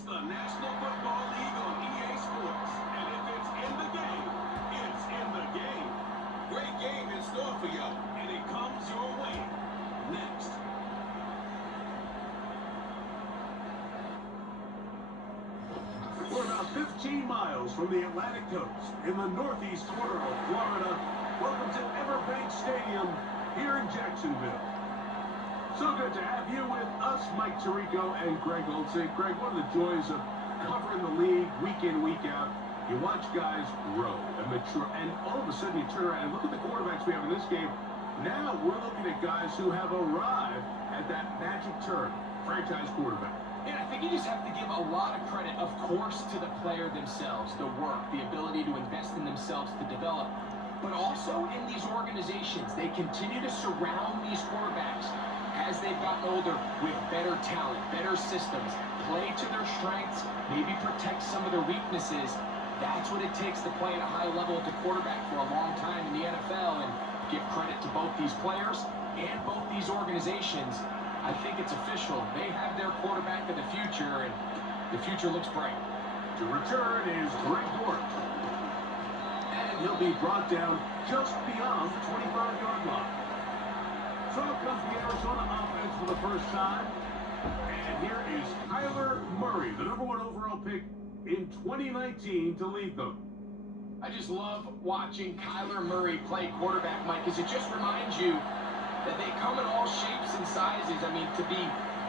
It's the National Football League on EA Sports. And if it's in the game, it's in the game. Great game in store for y'all. And it comes your way next. We're about 15 miles from the Atlantic coast in the northeast corner of Florida. Welcome to Everbank Stadium here in Jacksonville. So good to have you with us, Mike Tirico and Greg Olsen. Greg, one of the joys of covering the league week in, week out, you watch guys grow and mature, and all of a sudden you turn around and look at the quarterbacks we have in this game. Now we're looking at guys who have arrived at that magic term, franchise quarterback. And I think you just have to give a lot of credit, of course, to the player themselves, the work, the ability to invest in themselves to develop, but also in these organizations. They continue to surround these quarterbacks as they've gotten older with better talent, better systems, play to their strengths, maybe protect some of their weaknesses. That's what it takes to play at a high level at the quarterback for a long time in the NFL, and give credit to both these players and both these organizations. I think it's official. They have their quarterback of the future, and the future looks bright. To return is Greg Dortch. And he'll be brought down just beyond the 25-yard line. So up comes the Arizona offense for the first time. And here is Kyler Murray, the #1 overall pick in 2019 to lead them. I just love watching Kyler Murray play quarterback, Mike, because it just reminds you that they come in all shapes and sizes. I mean, to be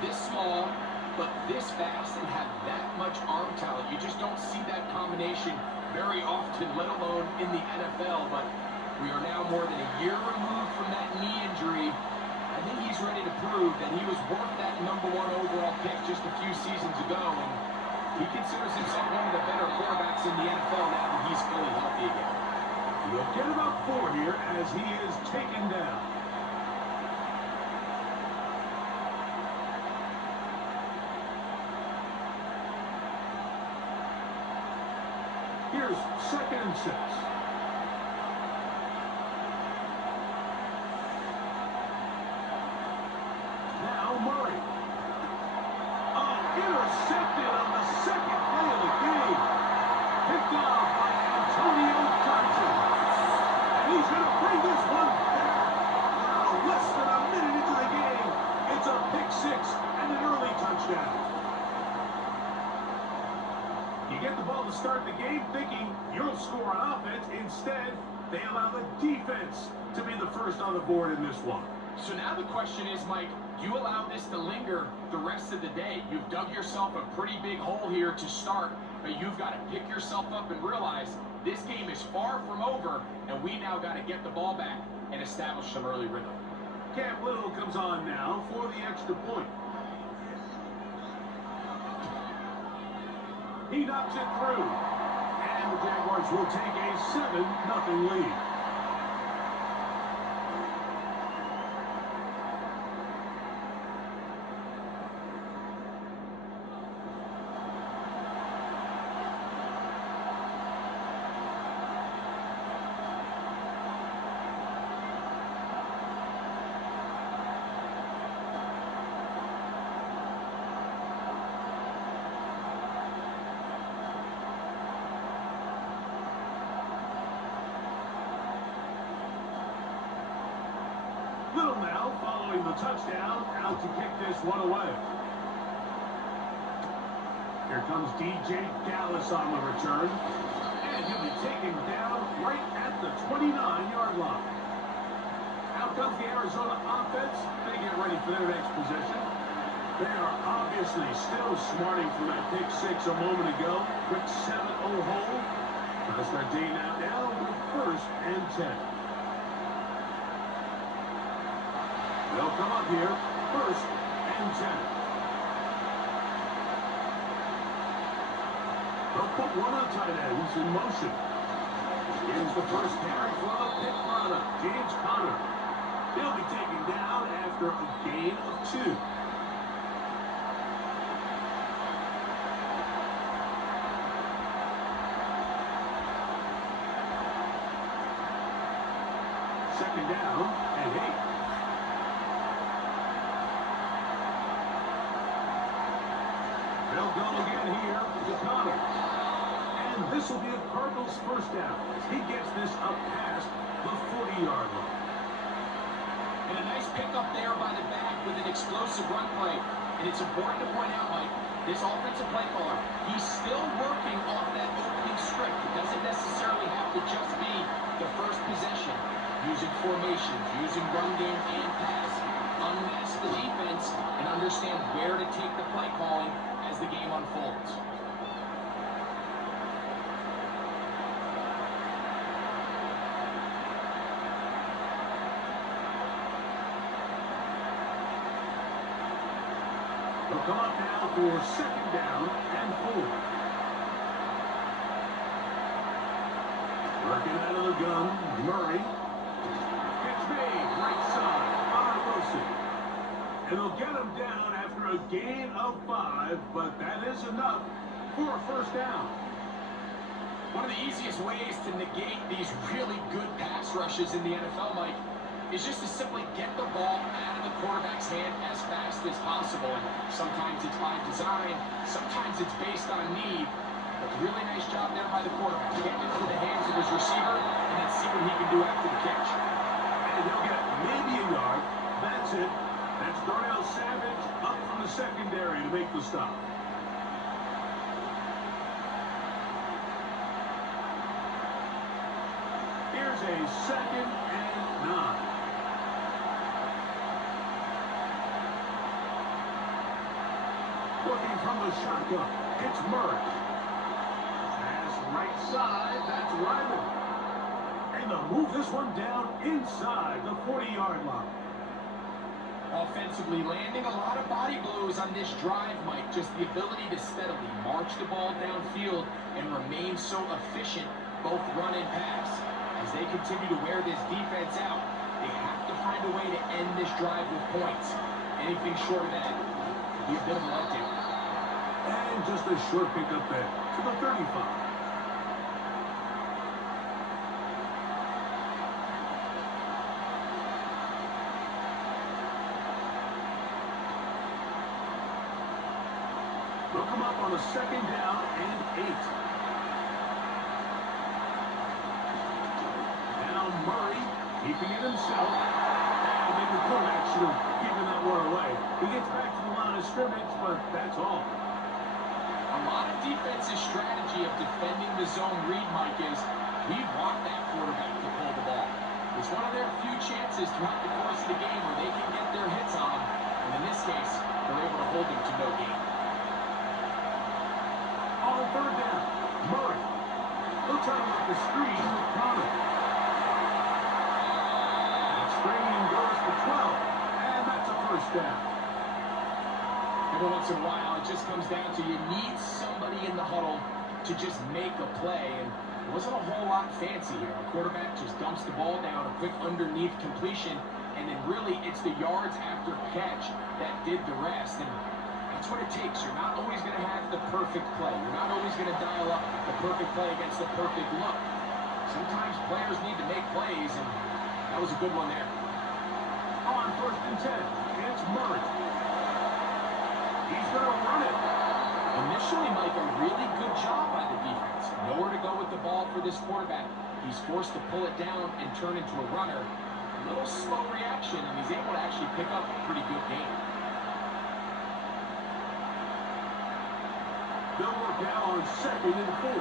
this small, but this fast and have that much arm talent, you just don't see that combination very often, let alone in the NFL. But we are now more than a year removed from that knee injury. I think he's ready to prove that he was worth that #1 overall pick just a few seasons ago, and he considers himself one of the better quarterbacks in the NFL now that he's fully healthy again. We'll get about 4 here as he is taken down. Here's 2nd and 6. Now Murray. Oh, intercepted on the second play of the game. Picked off by Antonio Johnson. And he's going to bring this one back. Now, less than a minute into the game, it's a pick 6 and an early touchdown. You get the ball to start the game thinking you'll score on offense. Instead, they allow the defense to be the first on the board in this one. So now the question is, Mike, do you allow this to linger the rest of the day? You've dug yourself a pretty big hole here to start, but you've got to pick yourself up and realize this game is far from over, and we now got to get the ball back and establish some early rhythm. Cam Little comes on now for the extra point. He knocks it through, and the Jaguars will take a 7-0 lead. Little now following the touchdown, out to kick this one away. Here comes DJ Dallas on the return, and he'll be taken down right at the 29-yard line. Out comes the Arizona offense. They get ready for their next possession. They are obviously still smarting from that pick 6 a moment ago. Quick 7-0 hole. Let's start dating out now with 1st and 10. They'll come up here, 1st and 10. They'll put one of tight ends in motion. Here's the first carry for the pick runner, James Conner. He'll be taken down after a gain of 2. Second down and 8. They'll go again. And here to Connors. And this will be a Cardinals first down as he gets this up past the 40-yard line. And a nice pickup there by the back with an explosive run play. And it's important to point out, Mike, this offensive play caller, he's still working off that opening script. It doesn't necessarily have to just be the first possession. Using formations, using run game and pass. Unmask the defense and understand where to take the play calling as the game unfolds. They'll come up now for second down and 4. Working out of the gun, Murray. Catch made, right side, Wilson. And they'll get him down after a gain of 5, but that is enough for a first down. One of the easiest ways to negate these really good pass rushes in the NFL, Mike, is just to simply get the ball out of the quarterback's hand as fast as possible. And sometimes it's by design, sometimes it's based on need. But really nice job there by the quarterback. Get it into the hands of his receiver and then see what he can do after the catch. And he'll get maybe a yard. That's it. That's Darnell Savage up from the secondary to make the stop. Here's a second and 9. Looking from the shotgun, it's Murray. Pass right side, that's Ryman. And they'll move this one down inside the 40-yard line. Offensively landing a lot of body blows on this drive, Mike. Just the ability to steadily march the ball downfield and remain so efficient, both run and pass. As they continue to wear this defense out, they have to find a way to end this drive with points. Anything short of that would be a bit of a letdown. And just a short pickup there to the 35. They'll come up on a second down and 8. Now Murray keeping it himself. And maybe the quarterback should have given that one away. He gets back to the line of scrimmage, but that's all. A lot of defense's strategy of defending the zone read, Mike, is we want that quarterback to pull the ball. It's one of their few chances throughout the course of the game where they can get their hits on him. And in this case, they're able to hold him to no gain. On third down, Murray. He'll try to make the screen with Connors. That screen goes for 12, and that's a first down. Every once in a while, it just comes down to you need somebody in the huddle to just make a play, and it wasn't a whole lot fancy here. The quarterback just dumps the ball down, a quick underneath completion, and then really it's the yards after catch that did the rest. And that's what it takes. You're not always going to have the perfect play. You're not always going to dial up the perfect play against the perfect look. Sometimes players need to make plays, and that was a good one there. On first and 10, it's Murray. He's going to run it. Initially, Mike, a really good job by the defense. Nowhere to go with the ball for this quarterback. He's forced to pull it down and turn into a runner. A little slow reaction, and he's able to actually pick up a pretty good game. They'll work now on second and 4.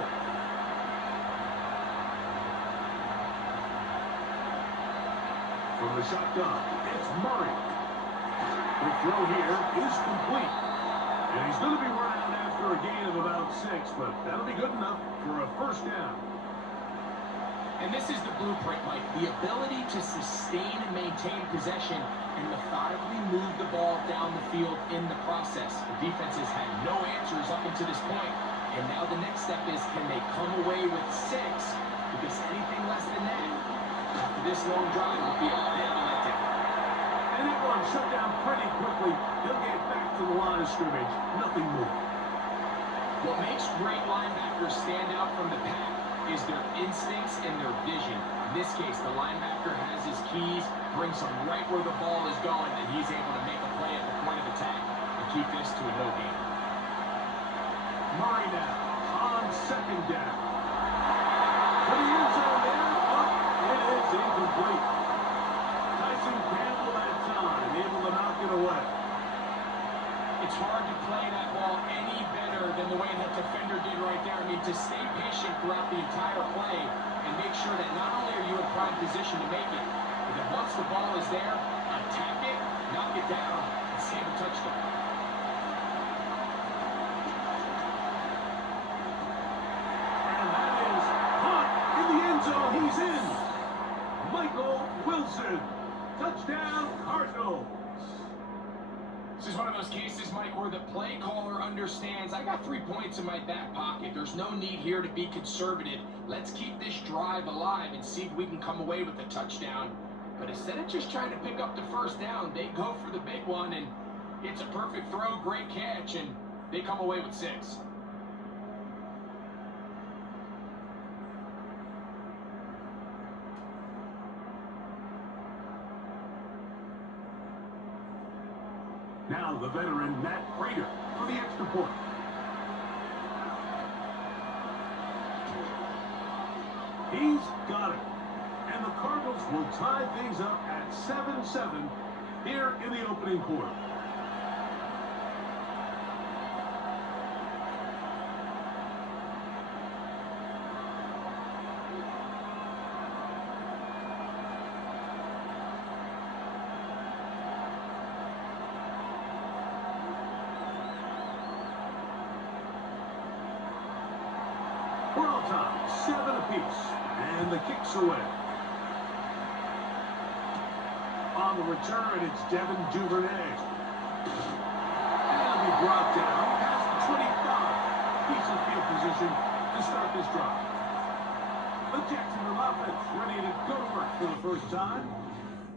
From the shotgun, it's Murray. The throw here is complete. And he's going to be run out after a gain of about 6, but that'll be good enough for a first down. And this is the blueprint, Mike. The ability to sustain and maintain possession and methodically move the ball down the field in the process. The defense has had no answers up until this point. And now the next step is, can they come away with 6? Because anything less than that, after this long drive, will be a bit of a letdown. And it will shut down pretty quickly. They'll get back to the line of scrimmage. Nothing more. What makes great linebackers stand out from the pack is their instincts and their vision. In this case, the linebacker has his keys, brings him right where the ball is going, and he's able to make a play at the point of attack and keep this to a no gain. Murray now on second down. To the end zone there, but it is incomplete. Tyson Campbell that time, able to knock it away. It's hard to play that ball any better than the way that defender did right there. I mean, to stay patient throughout the entire play and make sure that not only are you in prime position to make it, but that once the ball is there, attack it, knock it down, and save a touchdown. And that is caught in the end zone. He's in. Michael Wilson. Touchdown, Cardinals. This is one of those cases, Mike, where the play caller understands, I got 3 points in my back pocket. There's no need here to be conservative. Let's keep this drive alive and see if we can come away with a touchdown. But instead of just trying to pick up the first down, they go for the big one, and it's a perfect throw, great catch, and they come away with 6. Now the veteran Matt Prater for the extra point. He's got it. And the Cardinals will tie things up at 7-7 here in the opening quarter. We're on top, 7 apiece, and the kick's away. On the return, it's Devin Duvernay. And it'll be brought down past the 25. Decent field position to start this drive. The Jacksonville offense ready to go to work for the first time.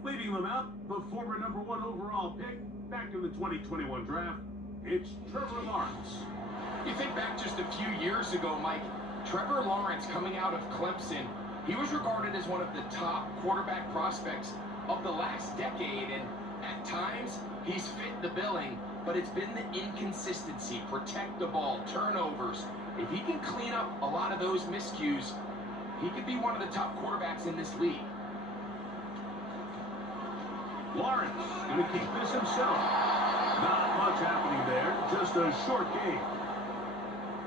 Leading them out, the former #1 overall pick back in the 2021 draft, it's Trevor Lawrence. You think back just a few years ago, Mike, Trevor Lawrence coming out of Clemson, he was regarded as one of the top quarterback prospects of the last decade, and at times he's fit the billing, but it's been the inconsistency, protect the ball, turnovers. If he can clean up a lot of those miscues, he could be one of the top quarterbacks in this league. Lawrence going to keep this himself. Not much happening there, just a short game.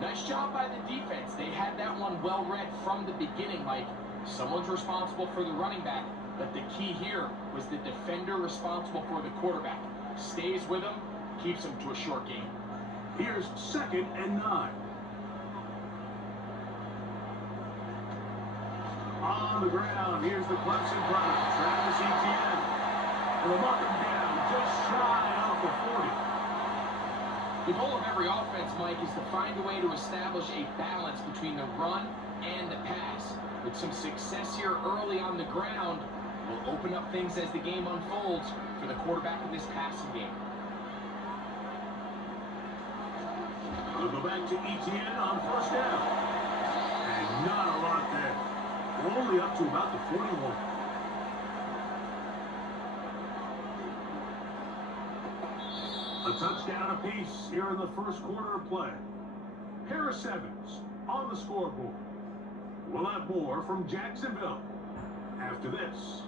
Nice job by the defense. They had that one well read from the beginning, Mike. Someone's responsible for the running back, but the key here was the defender responsible for the quarterback. Stays with him, keeps him to a short game. Here's 2nd and 9. On the ground, here's the Clemson product, Travis Etienne. And they'll mark him down just shy of the 40. The goal of every offense, Mike, is to find a way to establish a balance between the run and the pass. With some success here early on the ground, will open up things as the game unfolds for the quarterback in this passing game. We'll go back to Etienne on first down. And not a lot there. We're only up to about the 41. A touchdown apiece here in the first quarter of play. Harris Evans on the scoreboard. We'll have more from Jacksonville after this.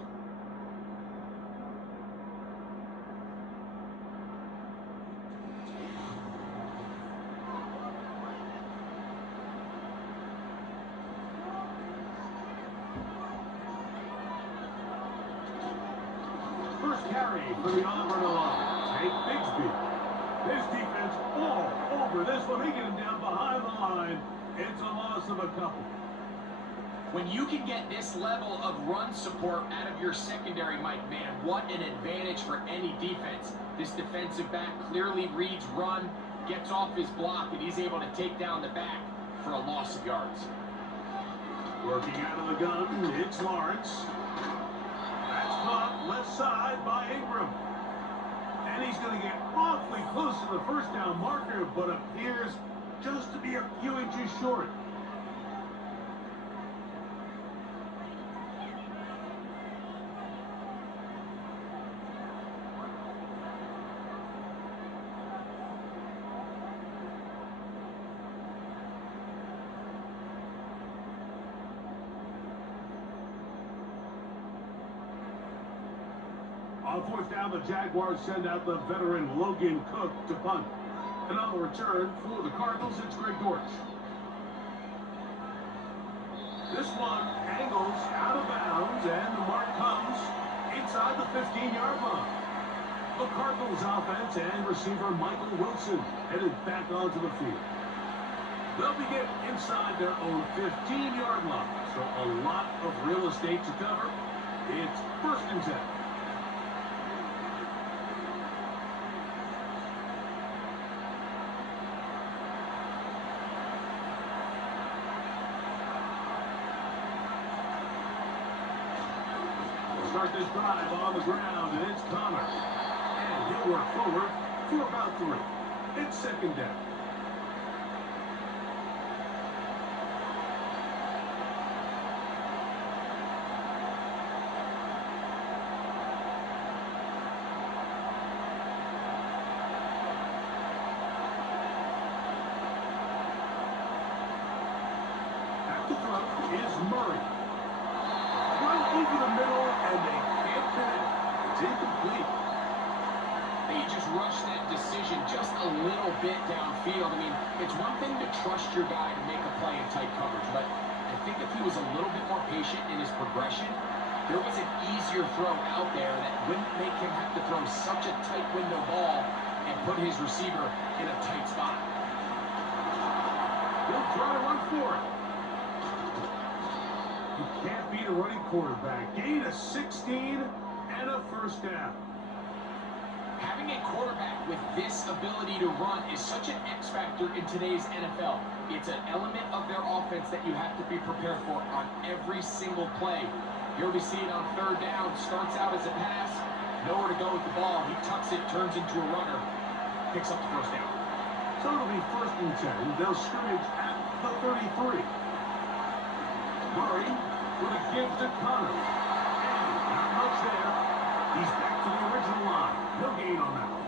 First carry for the Auburn line. Take Bigsby. This defense all over this one. They get him down behind the line. It's a loss of a couple. When you can get this level of run support out of your secondary, Mike, man, what an advantage for any defense. This defensive back clearly reads run, gets off his block, and he's able to take down the back for a loss of yards. Working out of the gun, it's Lawrence. That's caught left side by Ingram. And he's going to get awfully close to the first down marker, but appears just to be a few inches short. On fourth down, the Jaguars send out the veteran Logan Cook to punt. And on the return for the Cardinals, it's Greg Dortch. This one angles out of bounds, and the mark comes inside the 15-yard line. The Cardinals offense and receiver Michael Wilson headed back onto the field. They'll begin inside their own 15-yard line, so a lot of real estate to cover. It's 1st and 10. Start this drive on the ground, and it's Connor. And he'll work forward for about 3. It's 2nd down. At the throw is Murray. Over the middle, and they can't connect. It's incomplete. They just rushed that decision just a little bit downfield. I mean, it's one thing to trust your guy to make a play in tight coverage, but I think if he was a little bit more patient in his progression, there was an easier throw out there that wouldn't make him have to throw such a tight window ball and put his receiver in a tight spot. He'll try to run for it. You can't beat a running quarterback. Gain of 16 and a 1st down. Having a quarterback with this ability to run is such an X factor in today's NFL. It's an element of their offense that you have to be prepared for on every single play. Here we see it on 3rd down. Starts out as a pass. Nowhere to go with the ball. He tucks it, turns into a runner. Picks up the 1st down. So it'll be 1st and 10. They'll scrimmage at the 33. Murray with a give to Connor. And not much there. He's back to the original line. No gain on that one.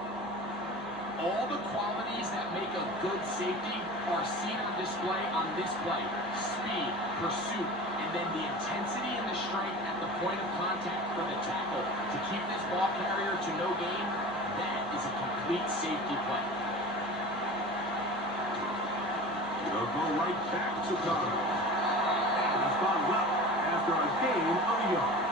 All the qualities that make a good safety are seen on display on this play. Speed, pursuit, and then the intensity and the strength at the point of contact for the tackle to keep this ball carrier to no gain. That is a complete safety play. They'll go right back to Connor. And he's bottled up after a gain of a yard.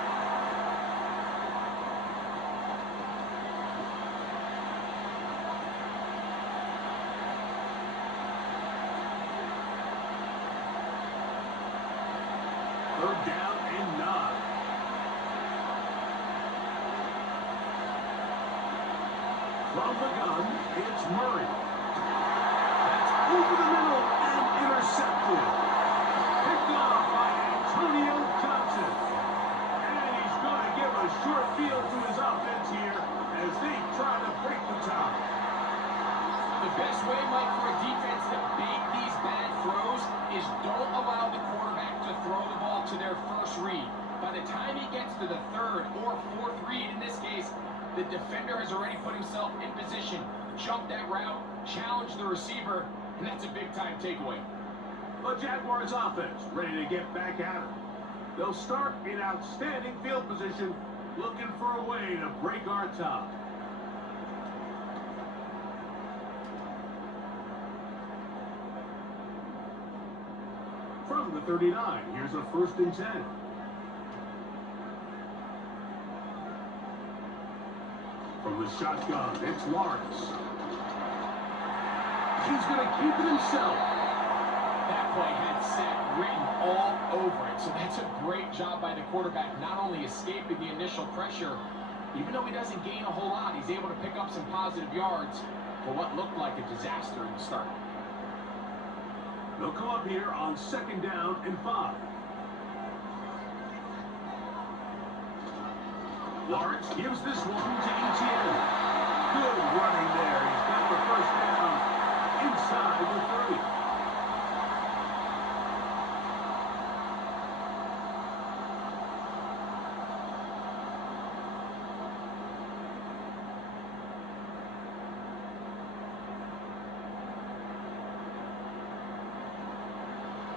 Third down and 9. From the gun, it's Murray. That's over the middle and intercepted. Picked off by Antonio Johnson. And he's going to give a short field to his offense here as they try to break the tie. The best way, Mike, for a defense to bait these bad throws is don't allow the quarterback to throw the ball to their first read. By the time he gets to the 3rd or 4th read, in this case, the defender has already put himself in position, jumped that route, challenged the receiver, and that's a big-time takeaway. The Jaguars offense ready to get back at it. They'll start in outstanding field position, looking for a way to break our tie. From the 39, here's a 1st and 10. From the shotgun, it's Lawrence. He's going to keep it himself. That play had sack written all over it, so that's a great job by the quarterback, not only escaping the initial pressure, even though he doesn't gain a whole lot, he's able to pick up some positive yards for what looked like a disaster in the start. They'll come up here on 2nd down and 5. Lawrence gives this one to Etienne. Good running there. He's got the 1st down inside the 30.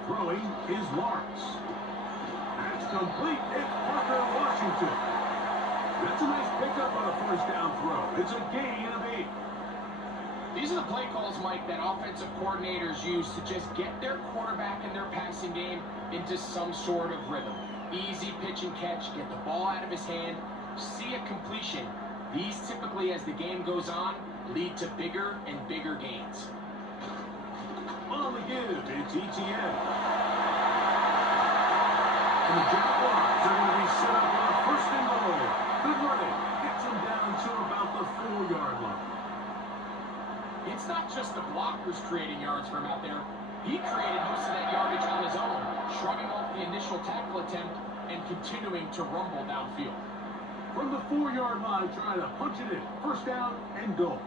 Throwing is Lawrence. That's complete. It's Parker Washington. That's a nice pickup on a first down throw. It's a gain of 8. These are the play calls, Mike, that offensive coordinators use to just get their quarterback and their passing game into some sort of rhythm. Easy pitch and catch, get the ball out of his hand, see a completion. These typically, as the game goes on, lead to bigger and bigger gains. On the give, it's ETN. And the Jaguars are going to be set up on a first and goal. Good running. Gets them down to about the 4-yard line. It's not just the blockers creating yards for him out there. He created most of that yardage on his own, shrugging off the initial tackle attempt and continuing to rumble downfield. From the 4-yard line, trying to punch it in. First down and goal.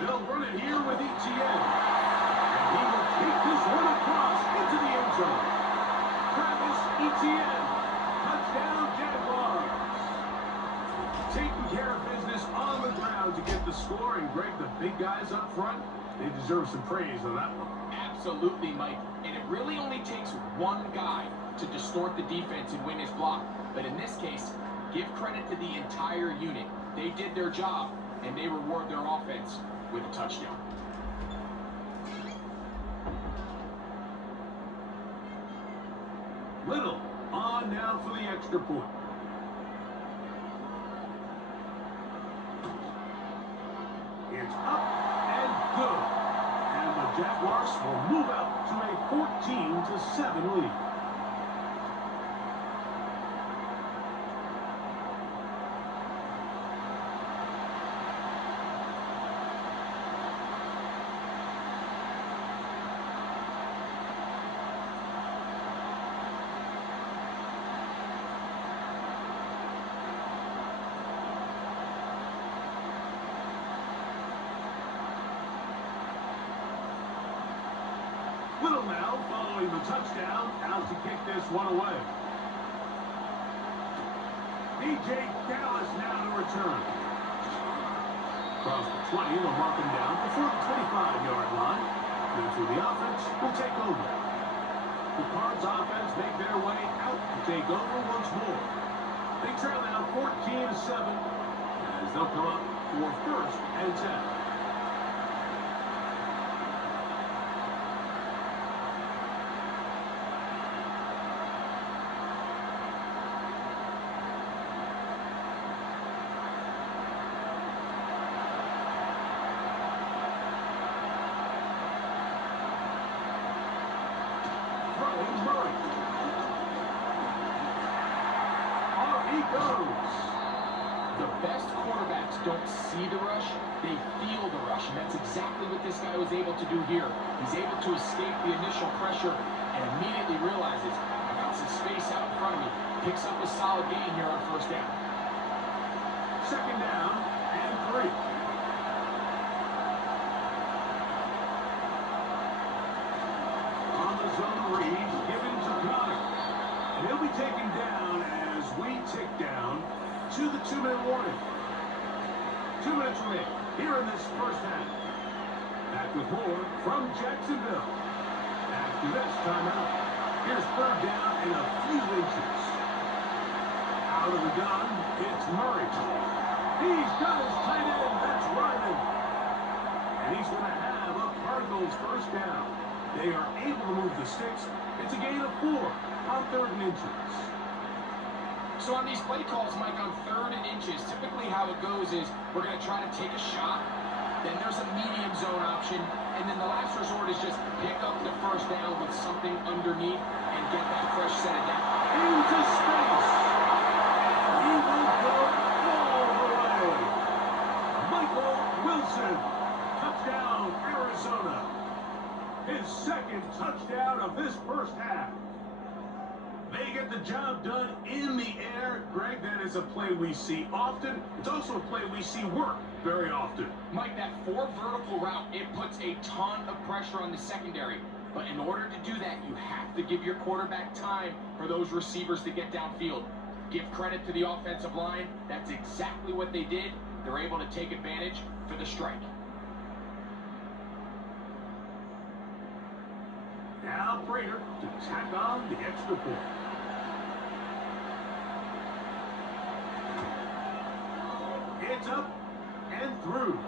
They'll run it here with ETN. And he will take this one across into the end zone. Travis Etienne. Touchdown, Jaguars. Taking care of business on the ground to get the score. And Greg, the big guys up front, they deserve some praise on that one. Absolutely, Mike. And it really only takes one guy to distort the defense and win his block. But in this case, give credit to the entire unit. They did their job, and they reward their offense with a touchdown. Little on now for the extra point. It's up and good. And the Jaguars will move out to a 14-7 lead. Little now following the touchdown, out to kick this one away. DJ Dallas now to return. Across the 20, they'll mark him down before the 25-yard line. That's where the offense will take over. The Cards offense make their way out to take over once more. They trail now 14-7 as they'll come up for first and 10. The best quarterbacks don't see the rush, they feel the rush, and that's exactly what this guy was able to do here. He's able to escape the initial pressure and immediately realizes, I got some space out in front of me. Picks up a solid gain here on first down. Second down and 3. On the zone read, given to Connor. And he'll be taken down as we tick down to the 2-minute warning. 2 minutes remaining here in this first half. Back with more from Jacksonville. After this timeout, here's third down and a few inches. Out of the gun, it's Murray. He's got his tight end, that's Ryman. And he's going to have a Cardinals first down. They are able to move the sticks. It's a gain of 4 on 3rd and inches. So on these play calls, Mike, on 3rd and inches, typically how it goes is we're going to try to take a shot, then there's a medium zone option, and then the last resort is just pick up the first down with something underneath and get that fresh set of down. Into space. And he will go all the way. Michael Wilson. Touchdown, Arizona. His second touchdown of this first half. They get the job done in the air. Greg, that is a play we see often. It's also a play we see work very often. Mike, that 4 vertical route, it puts a ton of pressure on the secondary. But in order to do that, you have to give your quarterback time for those receivers to get downfield. Give credit to the offensive line. That's exactly what they did. They're able to take advantage for the strike. Now Prater to tack on the extra point. It's up and through.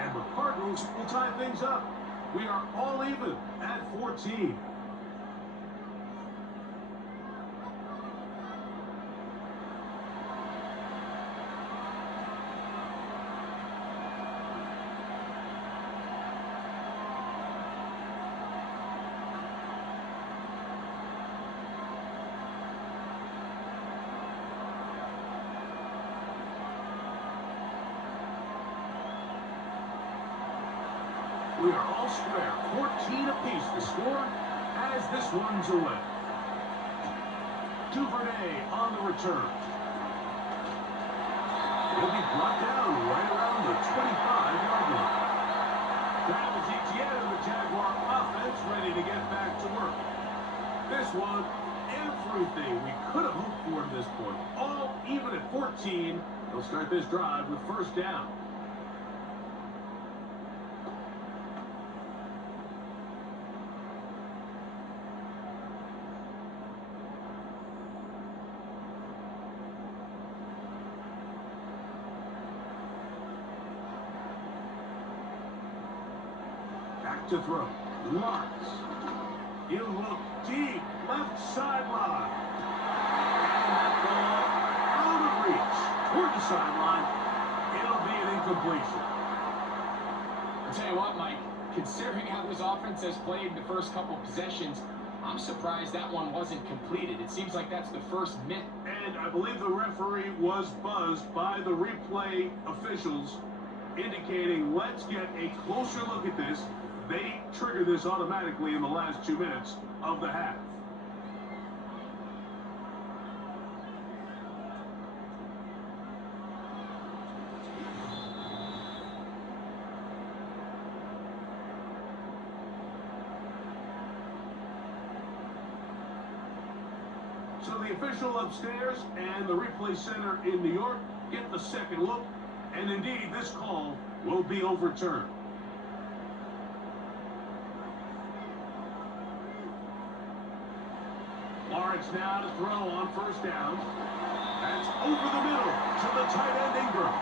And the Cardinals will tie things up. We are all even at 14. We are all square, 14 apiece the score as this one's away. Duvernay on the return. He'll be brought down right around the 25-yard line. Travis Etienne and the Jaguar offense ready to get back to work. This one, everything we could have hoped for at this point. All even at 14. They'll start this drive with first down. Back to throw. Lawrence. He'll look deep. Left sideline. And that ball out of reach. Toward the sideline. It'll be an incompletion. I'll tell you what, Mike. Considering how this offense has played in the first couple possessions, I'm surprised that one wasn't completed. It seems like that's the first miss. And I believe the referee was buzzed by the replay officials, indicating let's get a closer look at this. They trigger this automatically in the last 2 minutes of the half. So the official upstairs and the replay center in New York get the second look, and indeed this call will be overturned. Lawrence now to throw on first down. That's over the middle to the tight end Ingram.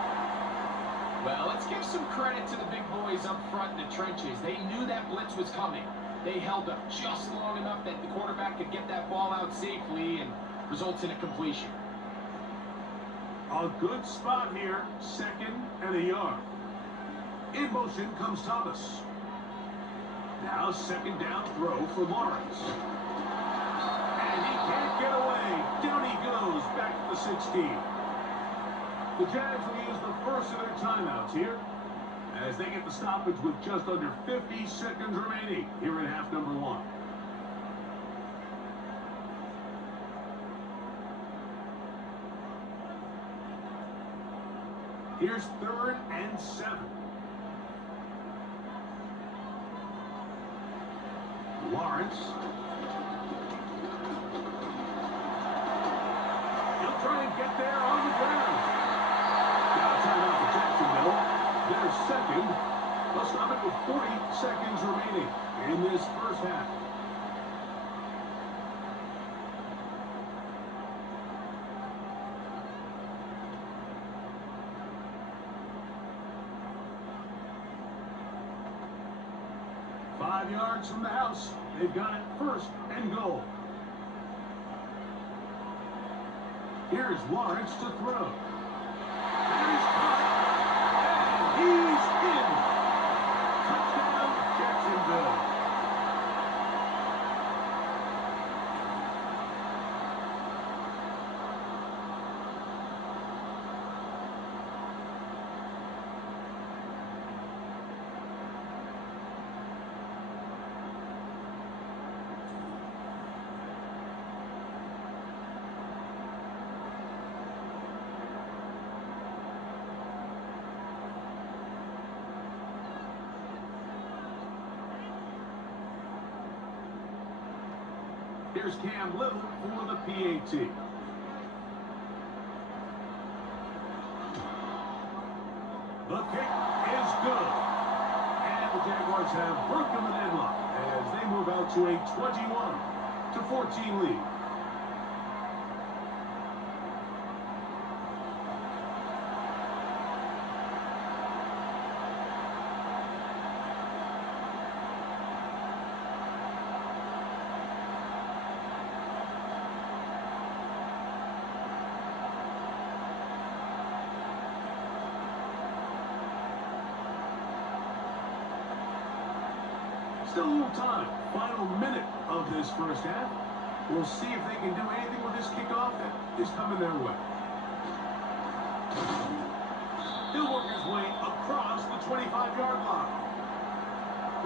Well, let's give some credit to the big boys up front in the trenches. They knew that blitz was coming. They held up just long enough that the quarterback could get that ball out safely and results in a completion. A good spot here, second and a yard. In motion comes Thomas. Now second down throw for Lawrence. And he can't get away. Down he goes, back to the 16. The Jags will use the first of their timeouts here as they get the stoppage with just under 50 seconds remaining here in half number one. Here's 3rd and 7. Lawrence. He'll try and get there on the ground. Got a timeout for Jacksonville. They're second. They'll stop it with 40 seconds remaining in this first half. Five yards from the house. They've got it first and goal. Here's Lawrence to throw. That is caught. And he's in. Touchdown, Jacksonville. Here's Cam Little for the PAT. The kick is good. And the Jaguars have broken the deadlock as they move out to a 21-14 lead. Still a little time. Final minute of this first half. We'll see if they can do anything with this kickoff that is coming their way. He'll work his way across the 25-yard line.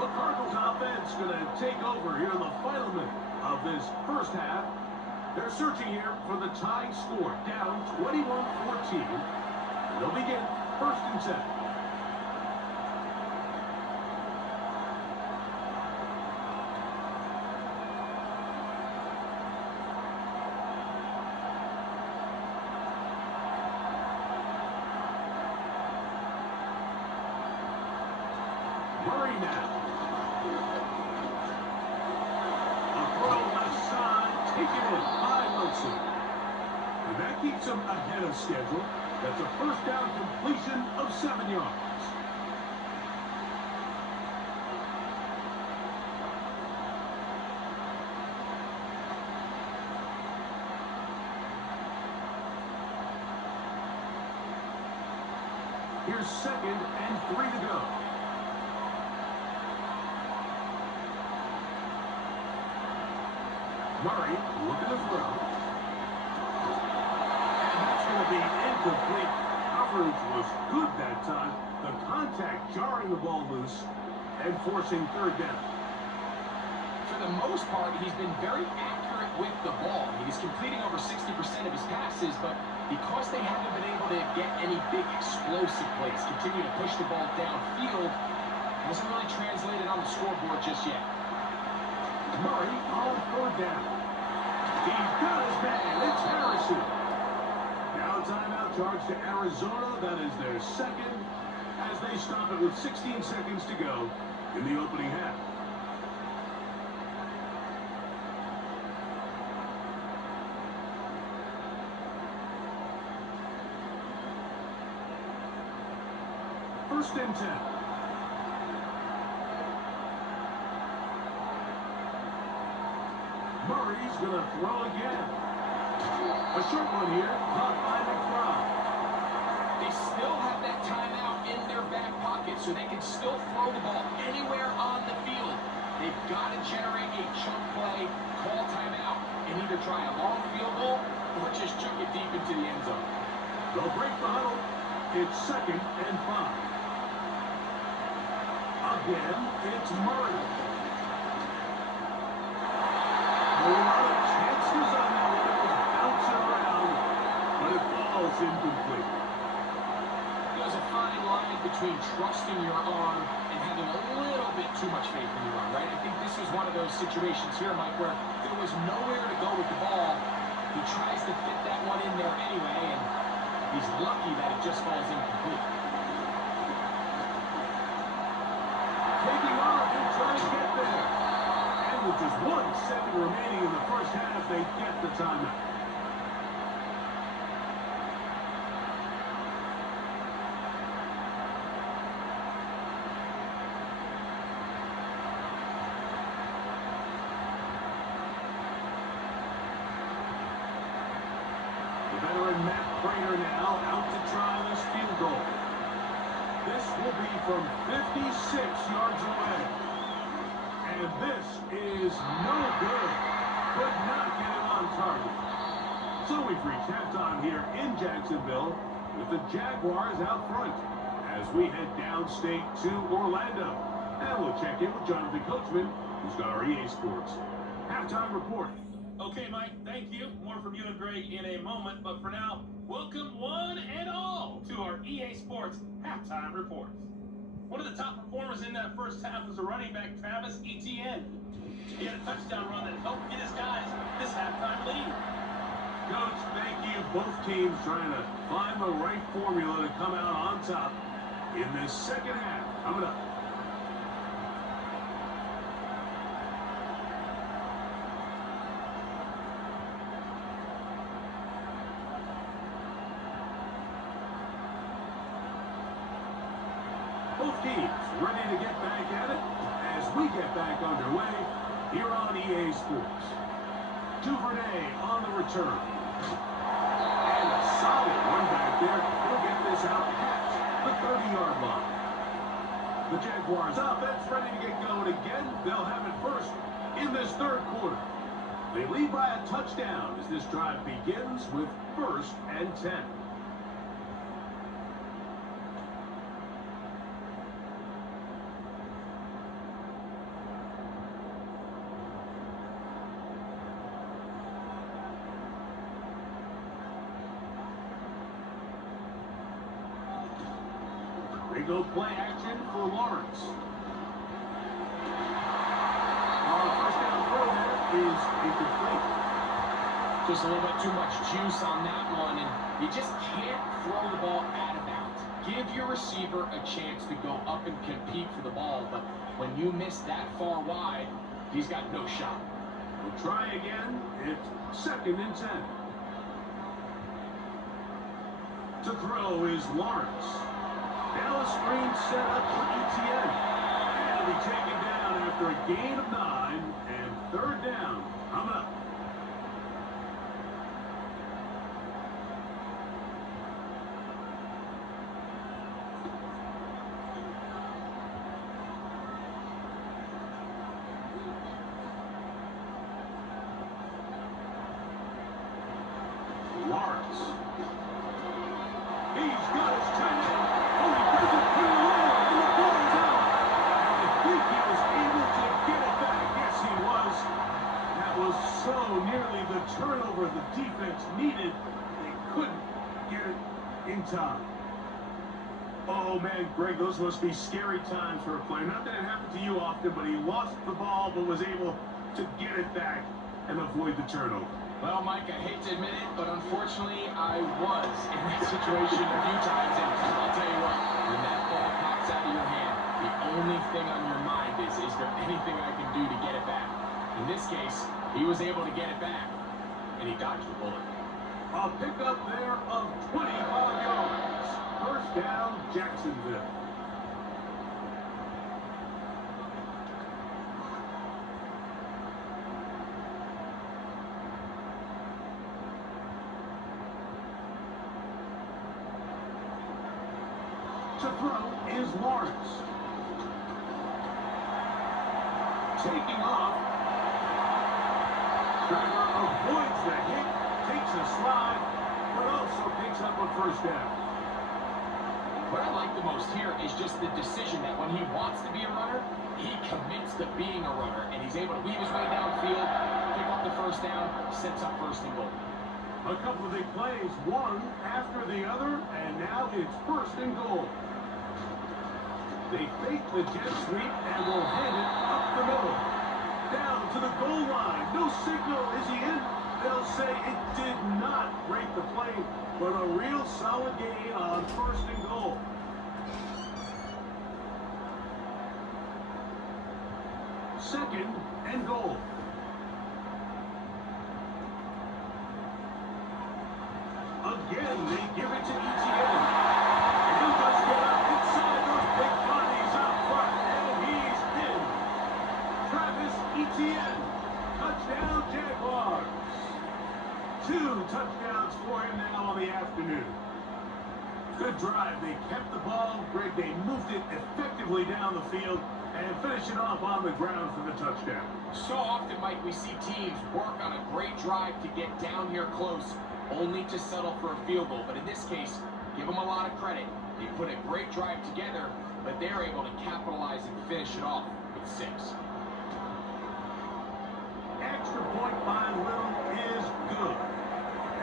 The Cardinals offense going to take over here in the final minute of this first half. They're searching here for the tie score, down 21-14. They'll begin first and 10. Murray now. A throw left side, taken in by Wilson. And that keeps him ahead of schedule. That's a first down completion of 7 yards. Here's 2nd and 3 to go. Murray looking to throw. And that's going to be incomplete. Coverage was good that time. The contact jarring the ball loose and forcing 3rd down. For the most part, he's been very accurate with the ball. He's completing over 60% of his passes, but because they haven't been able to get any big explosive plays, continue to push the ball downfield, hasn't really translated on the scoreboard just yet. Murray on 4th down. He's got his man. It's Harrison. Now a timeout charge to Arizona. That is their 2nd as they stop it with 16 seconds to go in the opening half. First and 10. Murray's going to throw again. A short one here, caught by McBride. They still have that timeout in their back pocket, so they can still throw the ball anywhere on the field. They've got to generate a chunk play, call timeout, and either try a long field goal or just chunk it deep into the end zone. They'll break the huddle. It's 2nd and 5. Again, it's Murray. A lot of chances on that one. It was bouncing around, but it falls incomplete. There's a fine line between trusting your arm and having a little bit too much faith in your arm, right? I think this was one of those situations here, Mike, where there was nowhere to go with the ball. He tries to fit that one in there anyway, and he's lucky that it just falls incomplete. Taking off and trying to get there. And with just 1 second remaining in the first half, they get the timeout. The veteran Matt Prater now out to try this field goal. This will be from 56 yards away. And this is no good. Could not get it on target. So we've reached halftime here in Jacksonville with the Jaguars out front as we head downstate to Orlando. And we'll check in with Jonathan Coachman, who's got our EA Sports halftime report. Okay, Mike, thank you. More from you and Greg in a moment. But for now, welcome one and all to our EA Sports halftime report. One of the top performers in that first half was the running back Travis Etienne. He had a touchdown run that helped get his guys this halftime lead. Coach, thank you. Both teams trying to find the right formula to come out on top in this second half. Coming up. Both teams ready to get back at it as we get back underway here on EA Sports. Duvernay on the return. And a solid one back there. He'll get this out past the 30-yard line. The Jaguars offense ready to get going again. They'll have it first in this third quarter. They lead by a touchdown as this drive begins with 1st and 10. They go play action for Lawrence. First down throw there is incomplete. Just a little bit too much juice on that one, and you just can't throw the ball out of bounds. Give your receiver a chance to go up and compete for the ball, but when you miss that far wide, he's got no shot. We'll try again. It's 2nd and 10. To throw is Lawrence. Now a screen set up for ETN. And he'll be taken down after a gain of 9 and 3rd down. I'm up. Lawrence. He's got his tight end. Oh, he doesn't put it away, and the ball's out. And I think he was able to get it back. Yes, he was. That was so nearly the turnover the defense needed. They couldn't get it in time. Oh, man, Greg, those must be scary times for a player. Not that it happened to you often, but he lost the ball but was able to get it back and avoid the turnover. Well, Mike, I hate to admit it, but unfortunately, I was in that situation a few times, and I'll tell you what, when that ball pops out of your hand, the only thing on your mind is there anything I can do to get it back? In this case, he was able to get it back, and he dodged the bullet. A pickup there of 25 yards. First down, Jacksonville. To throw is Lawrence. Taking off. Trevor avoids the hit, takes a slide, but also picks up a 1st down. What I like the most here is just the decision that when he wants to be a runner, he commits to being a runner, and he's able to weave his way downfield, pick up the 1st down, sets up 1st and goal. A couple of big plays, one after the other, and now it's 1st and goal. They fake the jet sweep and will hand it up the middle. Down to the goal line. No signal. Is he in? They'll say it did not break the play, but a real solid gain on 1st and goal. Second and goal. Again, they give it to ETN. And does get up inside those big bodies out front, and he's in. Travis Etienne, touchdown Jaguars. 2 touchdowns for him now on the afternoon. Good drive. They kept the ball. Greg, they moved it effectively down the field and finished it off on the ground for the touchdown. So often, Mike, we see teams work on a great drive to get down here close, only to settle for a field goal. But in this case, give them a lot of credit. They put a great drive together, but they're able to capitalize and finish it off with 6. Extra point by Little is good.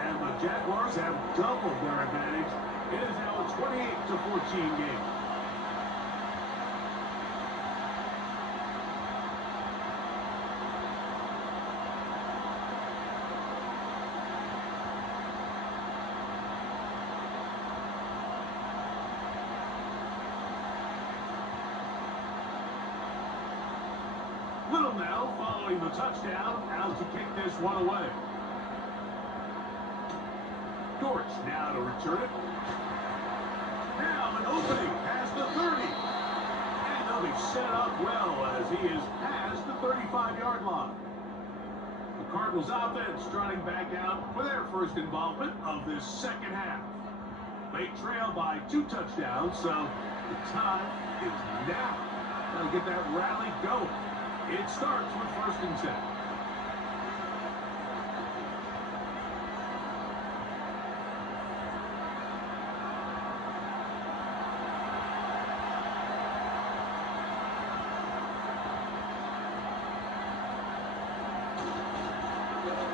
And the Jaguars have doubled their advantage. It is now a 28-14 game. Little now following the touchdown, out to kick this one away. Dortch now to return it. Now an opening past the 30. And they'll be set up well as he is past the 35-yard line. The Cardinals offense trotting back out for their first involvement of this second half. They trail by 2 touchdowns, so the time is now. Got to get that rally going. It It starts with 1st and 10.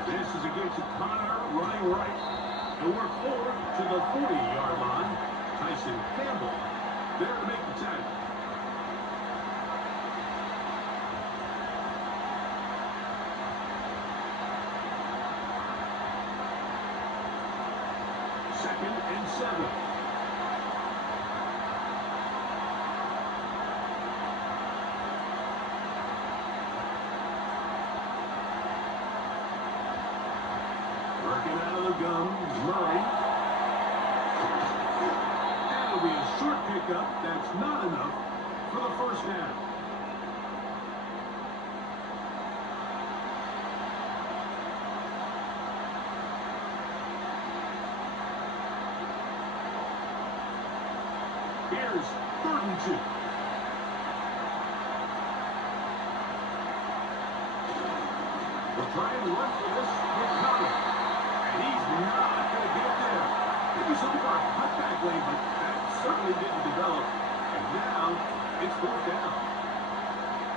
This is against Connor running right. He'll work forward to the 40-yard line. Tyson Campbell there to make the tackle. Second and 7. Working out of the gun, Murray. That'll be a short pickup. That's not enough for the 1st down. Here's 3rd and 2. We're trying to run for this with Connor. And he's not going to get there. He was looking for a cutback lane, but that certainly didn't develop. And now it's 4th down.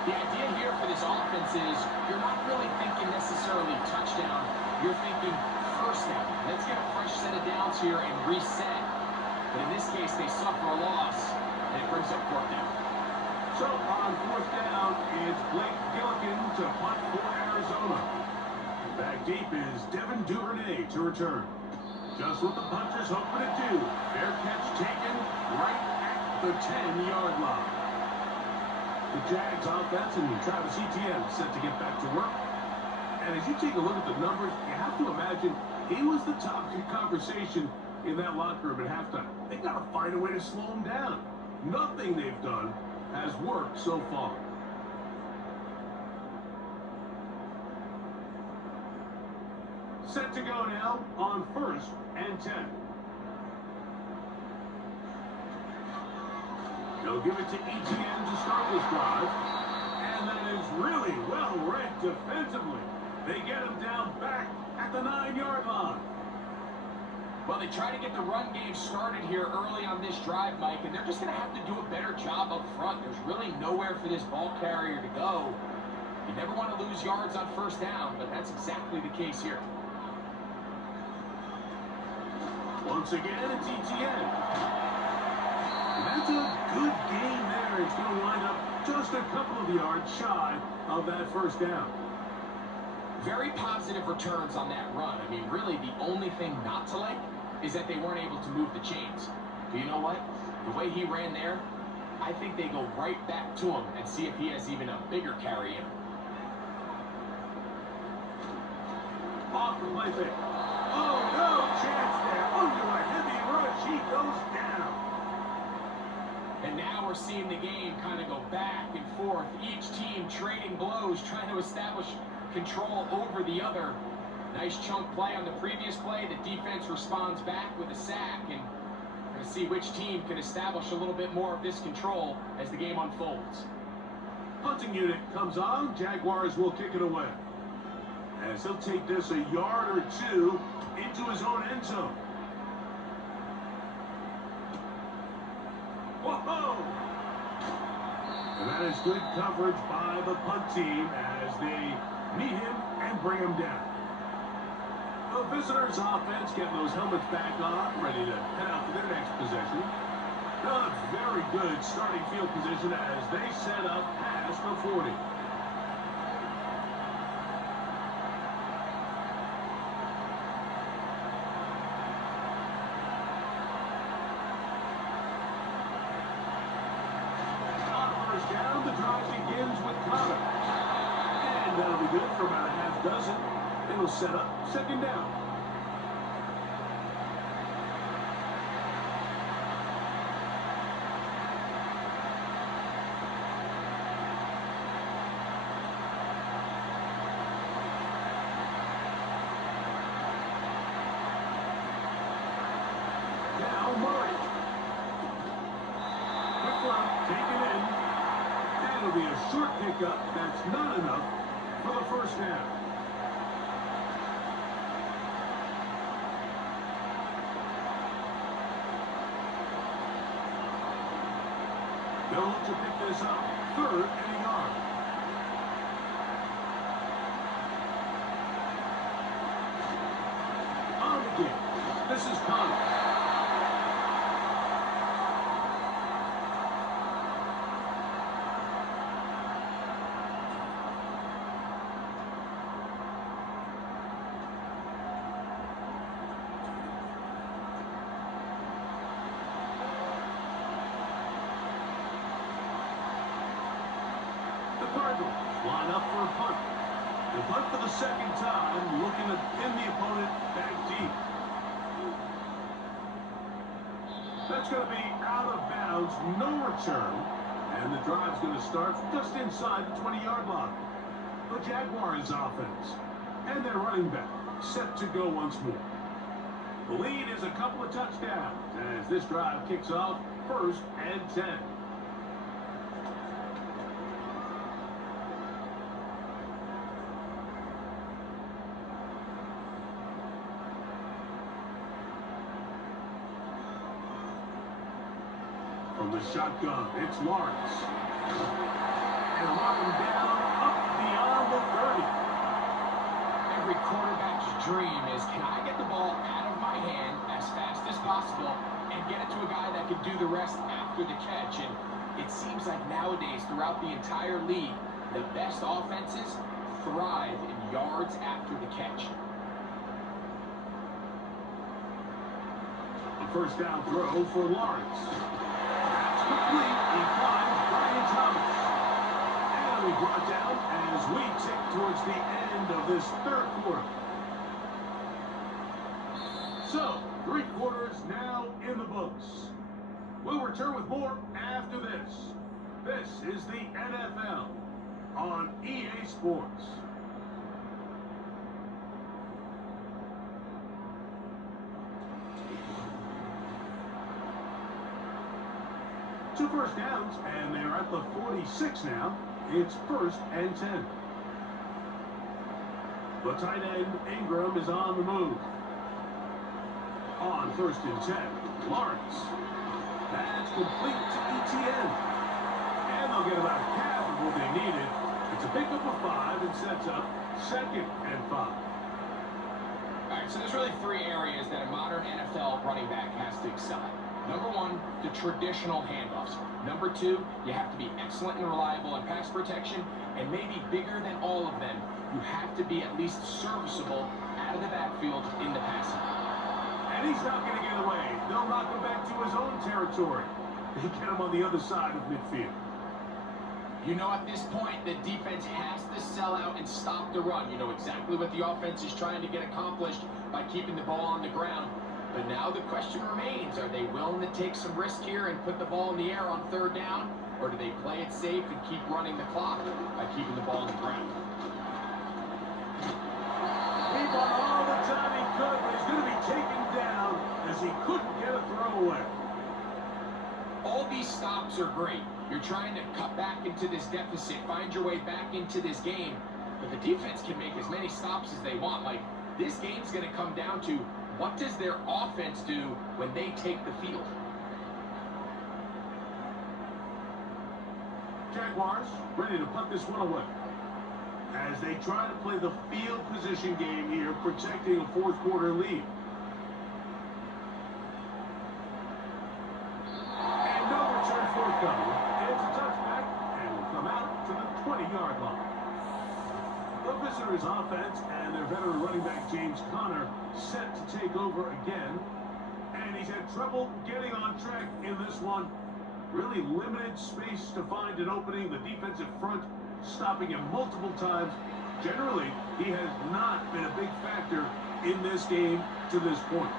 The idea here for this offense is you're not really thinking necessarily touchdown. You're thinking 1st down. Let's get a fresh set of downs here and reset. But in this case, they suffer a loss, and it brings up 4th down. So on 4th down, it's Blake Gillikin to punt for Arizona. And back deep is Devin Duvernay to return. Just what the punters hoping to do. Fair catch taken right at the 10-yard line. The Jags offense and Travis Etienne set to get back to work. And as you take a look at the numbers, you have to imagine he was the topic of conversation in that locker room at halftime. They got to find a way to slow him down. Nothing they've done has worked so far. Set to go now on 1st and 10. They'll give it to Etienne to start this drive. And that is really well read defensively. They get him down back at the 9-yard line. Well, they try to get the run game started here early on this drive, Mike, and they're just going to have to do a better job up front. There's really nowhere for this ball carrier to go. You never want to lose yards on 1st down, but that's exactly the case here. Once again, it's Etienne. And that's a good game there. It's going to wind up just a couple of yards shy of that 1st down. Very positive returns on that run. I mean, really, the only thing not to like is that they weren't able to move the chains. But you know what? The way he ran there, I think they go right back to him and see if he has even a bigger carry in him. Off the play fake. Oh, no chance there. Under a heavy rush, he goes down. And now we're seeing the game kind of go back and forth. Each team trading blows, trying to establish control over the other. Nice chunk play on the previous play. The defense responds back with a sack, and we're going to see which team can establish a little bit more of this control as the game unfolds. Punting unit comes on. Jaguars will kick it away. As he'll take this a yard or two into his own end zone. Whoa! And that is good coverage by the punt team as they meet him and bring him down. The visitors' offense getting those helmets back on, ready to head out for their next possession. A very good starting field position as they set up past the 40. Down, the drive begins with Connor. And that'll be good for about a half dozen. It'll set up 2nd down. Now Murray. Quick run, taken in. That'll be a short pickup. That's not enough for the first down. They'll look to pick this up. 3rd and a yard. On again. This is Connor. The Cardinals line up for a punt. They punt for the second time, looking to pin the opponent back deep. That's going to be out of bounds, no return, and the drive's going to start just inside the 20-yard line. The Jaguars offense and their running back set to go once more. The lead is a couple of touchdowns as this drive kicks off 1st and 10. From the shotgun, it's Lawrence. And lock him down up beyond the 30. Every quarterback's dream is, can I get the ball out of my hand as fast as possible and get it to a guy that can do the rest after the catch? And it seems like nowadays, throughout the entire league, the best offenses thrive in yards after the catch. A first down throw for Lawrence. Complete. He finds Brian Thomas. And we brought down as we tick towards the end of this 3rd quarter. So, 3 quarters now in the books. We'll return with more after this. This is the NFL on EA Sports. 2 first downs, and they're at the 46 now. It's 1st and 10. The tight end, Ingram, is on the move. On 1st and 10, Lawrence. That's complete to ETN. And they'll get about half of what they needed. It's a pickup of 5 and sets up 2nd and 5. All right, so there's really 3 areas that a modern NFL running back has to excel at. Number 1, the traditional handoffs. Number 2, you have to be excellent and reliable in pass protection, and maybe bigger than all of them, you have to be at least serviceable out of the backfield in the passing game. And he's not going to get away. They'll knock him back to his own territory. They get him on the other side of midfield. You know, at this point, the defense has to sell out and stop the run. You know exactly what the offense is trying to get accomplished by keeping the ball on the ground. But now the question remains, are they willing to take some risk here and put the ball in the air on 3rd down? Or do they play it safe and keep running the clock by keeping the ball on the ground? He bought all the time he could, but he's going to be taken down as he couldn't get a throwaway. All these stops are great. You're trying to cut back into this deficit, find your way back into this game. But the defense can make as many stops as they want. Like, this game's going to come down to, what does their offense do when they take the field? Jaguars ready to punt this one away as they try to play the field position game here, protecting a 4th quarter lead. And no return forthcoming. It's a touchback and will come out to the 20-yard line. The visitors' offense and their veteran running back James Conner set to take over again. And he's had trouble getting on track in this one. Really limited space to find an opening. The defensive front stopping him multiple times. Generally, he has not been a big factor in this game to this point.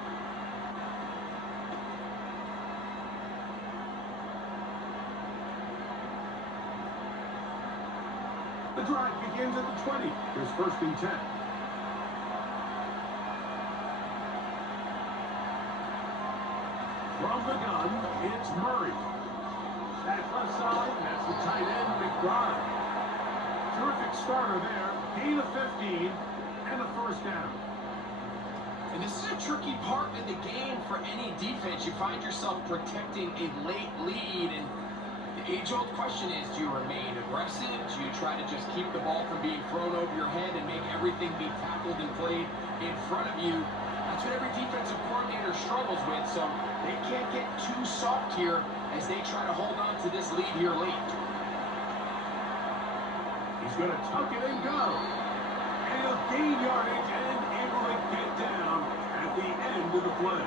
The drive begins at the 20. There's 1st and 10. From the gun, it's Murray. That left side, that's the tight end, McBride. Terrific starter there. Gain of 15 and a first down. And this is a tricky part of the game for any defense. You find yourself protecting a late lead, and the age-old question is, do you remain aggressive? Do you try to just keep the ball from being thrown over your head and make everything be tackled and played in front of you? That's what every defensive coordinator struggles with, so they can't get too soft here as they try to hold on to this lead here late. He's going to tuck it and go. And he'll gain yardage and able to get down at the end of the play.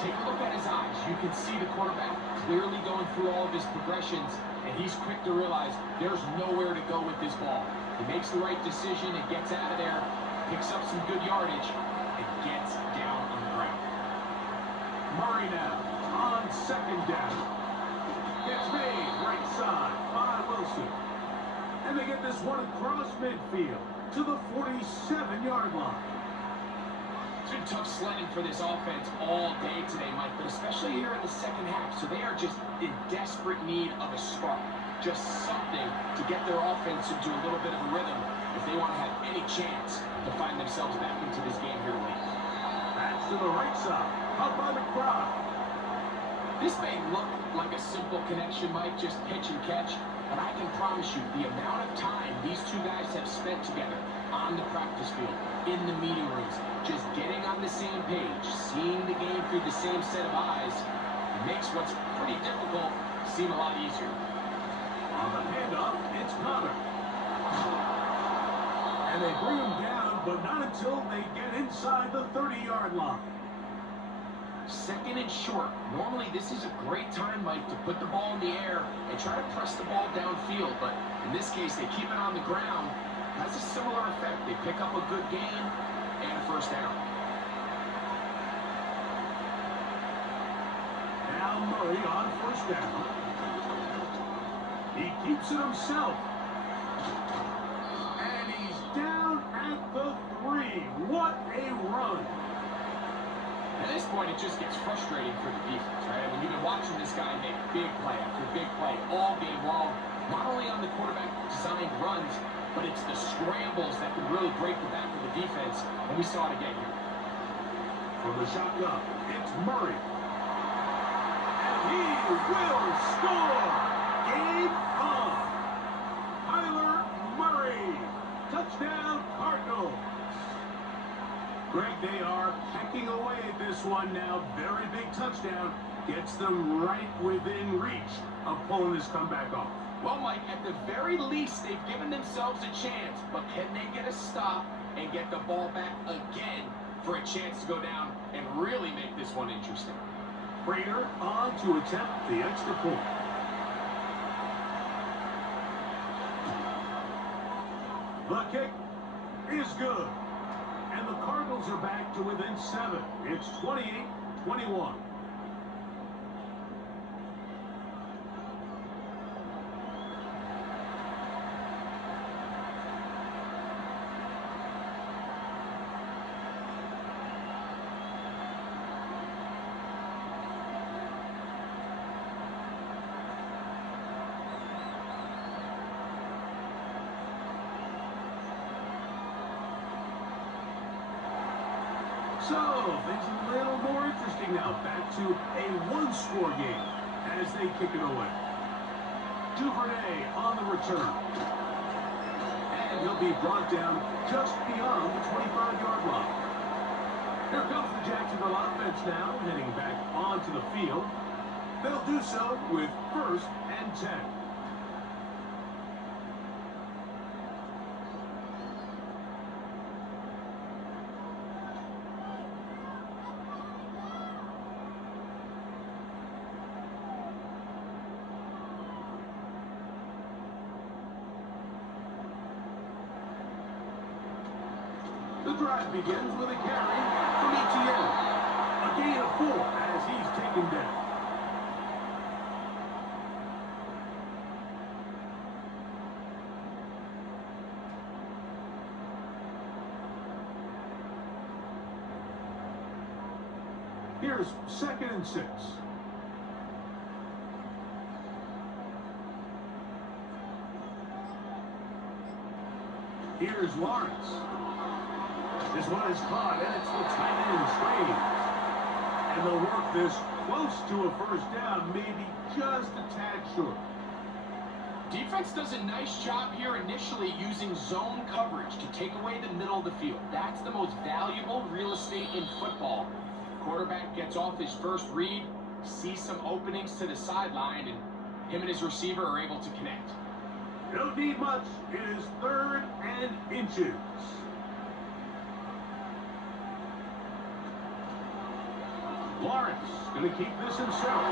Take a look at his eyes. You can see the quarterback clearly going through all of his progressions, and he's quick to realize there's nowhere to go with this ball. He makes the right decision and gets out of there, picks up some good yardage, and gets down on the ground. Murray now on second down. Gets made right side by Wilson. And they get this one across midfield to the 47-yard line. It's been tough sledding for this offense all day today, Mike, but especially here in the second half. So they are just in desperate need of a spark, just something to get their offense into a little bit of a rhythm if they want to have any chance to find themselves back into this game here late. That's to the right side. Up by McBride. This may look like a simple connection, Mike, just pitch and catch, but I can promise you the amount of time these two guys have spent together on the practice field, in the meeting rooms, just getting on the same page, seeing the game through the same set of eyes, it makes what's pretty difficult seem a lot easier. On the handoff, it's Connor. And they bring him down, but not until they get inside the 30-yard line. Second and short. Normally, this is a great time, Mike, to put the ball in the air and try to press the ball downfield. But in this case, they keep it on the ground. Has a similar effect. They pick up a good gain and a first down. Now Murray on first down. He keeps it himself. And he's down at the 3. What a run. At this point, it just gets frustrating for the defense, right? I mean, you've been watching this guy make big play after big play all game long, not only on the quarterback-designed runs, but it's the scrambles that can really break the back of the defense, and we saw it again here. From the shotgun, it's Murray. And he will score! Game on! Kyler Murray! Touchdown, Cardinals! Greg, they are hacking away at this one now. Very big touchdown. Gets them right within reach of pulling this comeback off. Well, Mike, at the very least, they've given themselves a chance, but can they get a stop and get the ball back again for a chance to go down and really make this one interesting? Prater on to attempt the extra point. The kick is good. And the Cardinals are back to within 7. It's 28-21. So, things a little more interesting now. Back to a one-score game as they kick it away. Duvernay on the return. And he'll be brought down just beyond the 25-yard line. Here comes the Jacksonville offense now, heading back onto the field. They'll do so with 1st and 10. The drive begins with a carry from ETN. A gain of 4 as he's taken down. Here's 2nd and 6. Here's Lawrence. This one is caught, and it's the tight end, Strange. And they'll work this close to a first down, maybe just a tad short. Defense does a nice job here initially using zone coverage to take away the middle of the field. That's the most valuable real estate in football. Quarterback gets off his first read, sees some openings to the sideline, and him and his receiver are able to connect. Don't need much. It is 3rd and inches. Lawrence going to keep this himself.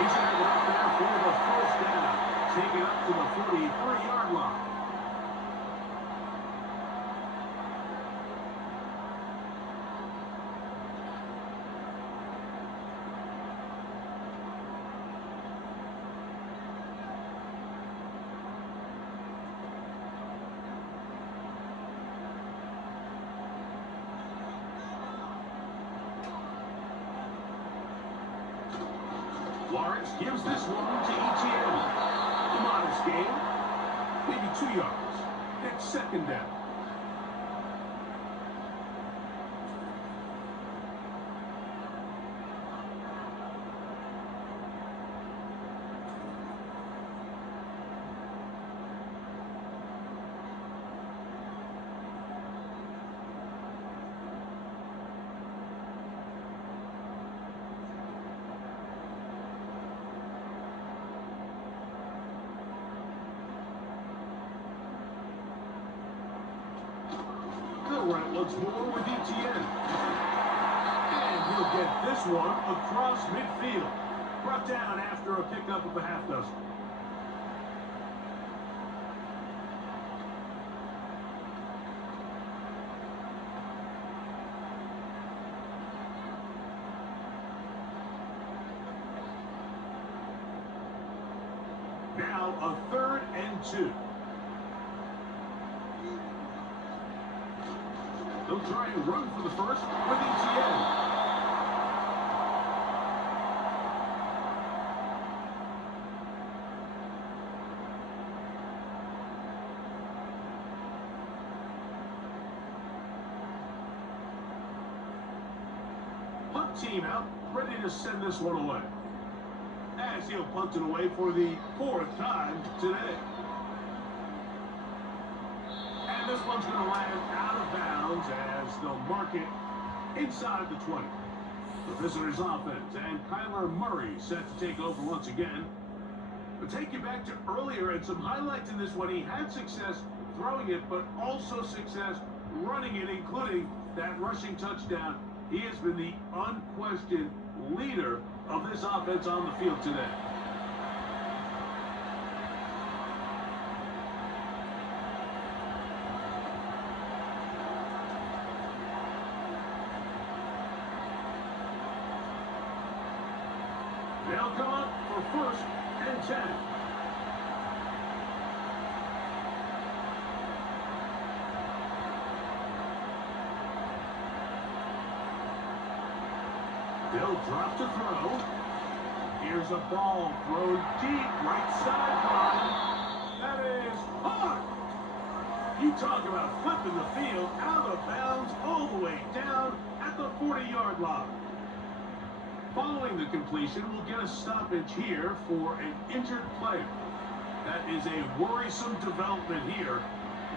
He's going to go out there for the first down. Take it up to the 43-yard line. Lawrence gives this one to ETN. A modest gain, maybe 2 yards. It's 2nd down. Right, once more with ETN. And he'll get this one across midfield. Brought down after a pickup of a half dozen. Now a 3rd and 2. They'll try and run for the first with ETN. Punt team out, ready to send this one away. As he'll punt it away for the 4th time today. And this one's going to land out of bounds as they'll mark it inside the 20. The visitors' offense and Kyler Murray set to take over once again. But take you back to earlier and some highlights in this one. He had success throwing it, but also success running it, including that rushing touchdown. He has been the unquestioned leader of this offense on the field today. They'll come up for 1st and 10. They'll drop to throw. Here's a ball thrown deep right sideline. That is hard. You talk about flipping the field out of bounds all the way down at the 40-yard line. Following the completion, we'll get a stoppage here for an injured player. That is a worrisome development here.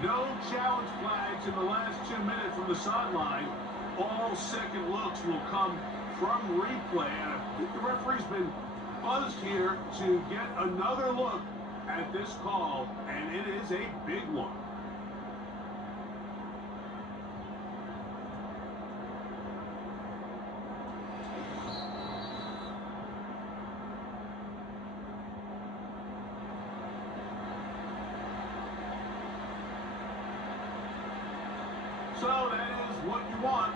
No challenge flags in the last 2 minutes from the sideline. All second looks will come from replay. And I think the referee's been buzzed here to get another look at this call, and it is a big one. So that is what you want.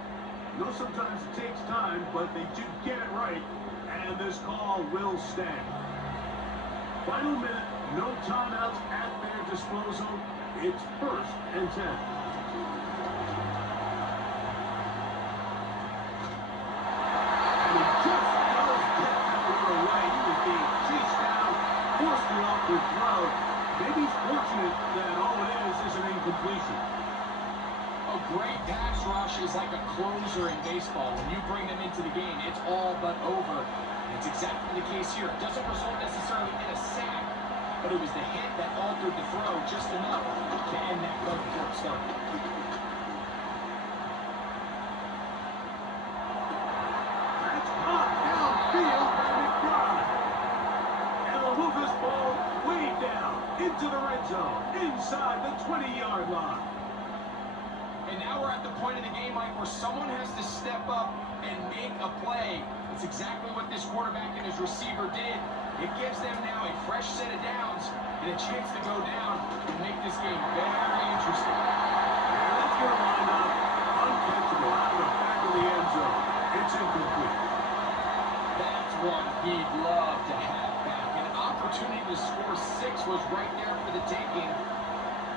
You know, sometimes it takes time, but they do get it right, and this call will stand. Final minute, no timeouts at their disposal. It's 1st and 10. And he just does get that one away. He was being chased down, forced the awkward throw. Maybe he's fortunate that all it is an incomplete completion. A great pass rush is like a closer in baseball. When you bring them into the game, it's all but over. And it's exactly the case here. It doesn't result necessarily in a sack, but it was the hit that altered the throw just enough to end that play before it started. That's caught downfield by McBride. And they'll move this ball way down into the red zone, inside the 20-yard line. And now we're at the point of the game, Mike, where someone has to step up and make a play. It's exactly what this quarterback and his receiver did. It gives them now a fresh set of downs and a chance to go down and make this game very interesting. And that's going to line up uncatchable out of the back of the end zone. It's incomplete. That's one he'd love to have back. An opportunity to score 6 was right there for the taking.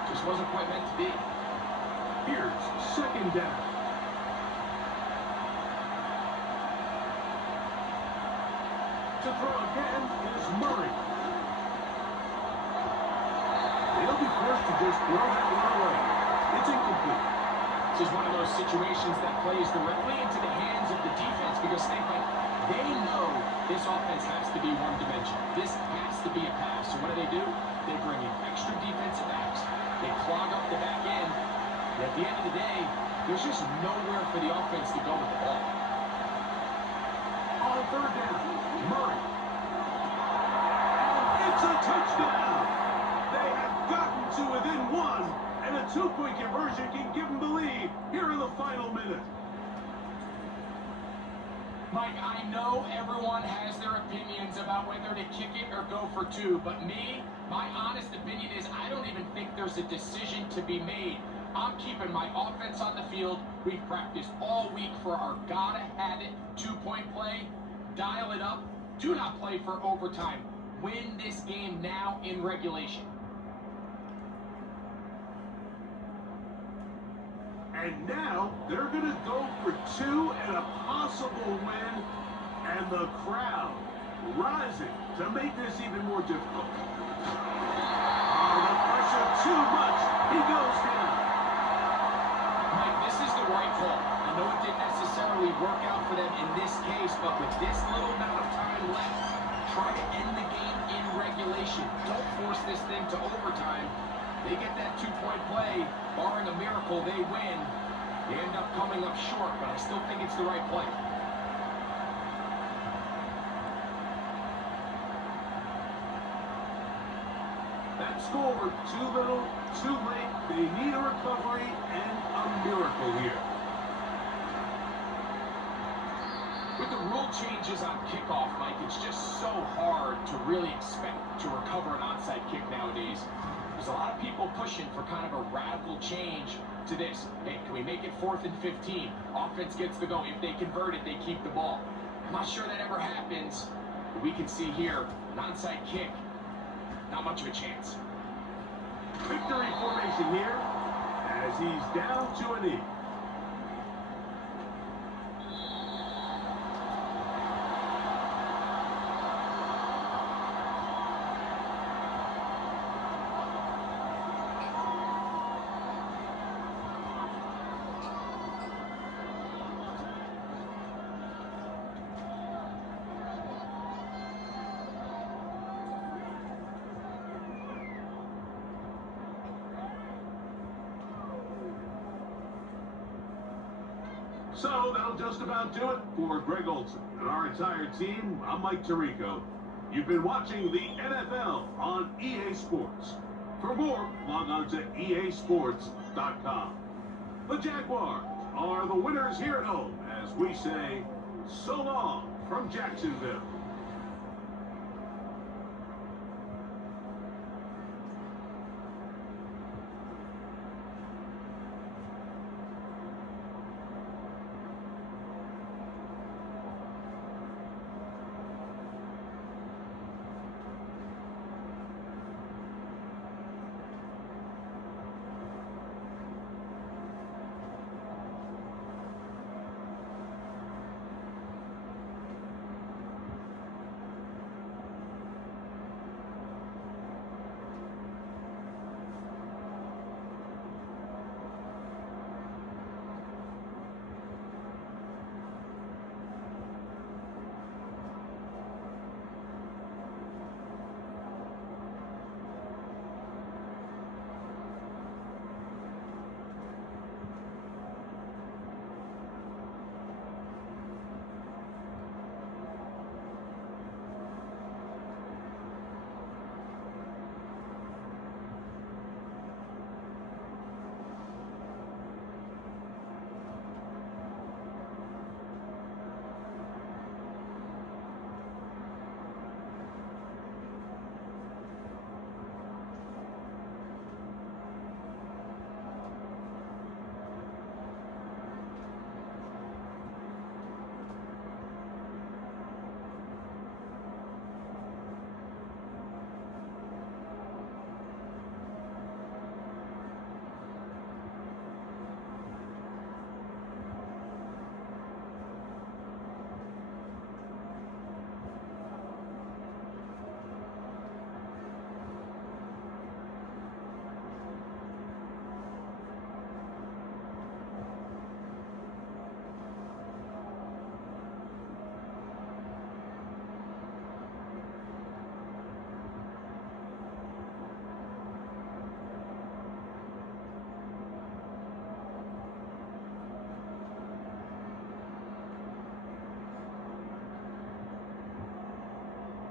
Just wasn't quite meant to be. Here's second down. To throw again is Murray. They'll be forced to just throw that one away. It's incomplete. This is one of those situations that plays directly into the hands of the defense because they know this offense has to be one-dimensional. This has to be a pass. So what do? They bring in extra defensive backs. They clog up the back end. And at the end of the day, there's just nowhere for the offense to go with the ball. On third down, Murray. And it's a touchdown. They have gotten to within one, and a 2-point conversion can give them the lead here in the final minute. Mike, I know everyone has their opinions about whether to kick it or go for 2, but my honest opinion is I don't even think there's a decision to be made. I'm keeping my offense on the field. We've practiced all week for our gotta-have-it 2-point play. Dial it up. Do not play for overtime. Win this game now in regulation. And now they're going to go for 2 and a possible win. And the crowd rising to make this even more difficult. Oh, the pressure too much. He goes down. Mike, this is the right call. I know it didn't necessarily work out for them in this case, but with this little amount of time left, try to end the game in regulation. Don't force this thing to overtime. They get that 2-point play. Barring a miracle, they win. They end up coming up short, but I still think it's the right play. That score, too little, too late. They need a recovery and a miracle here. With the rule changes on kickoff, Mike, it's just so hard to really expect to recover an onside kick nowadays. There's a lot of people pushing for kind of a radical change to this. Hey, can we make it 4th and 15? Offense gets to go. If they convert it, they keep the ball. I'm not sure that ever happens. But we can see here, an onside kick, not much of a chance. Victory formation here as he's down to a knee. So that'll just about do it for Greg Olson and our entire team. I'm Mike Tirico. You've been watching the NFL on EA Sports. For more, log on to easports.com. The Jaguars are the winners here at home as we say so long from Jacksonville.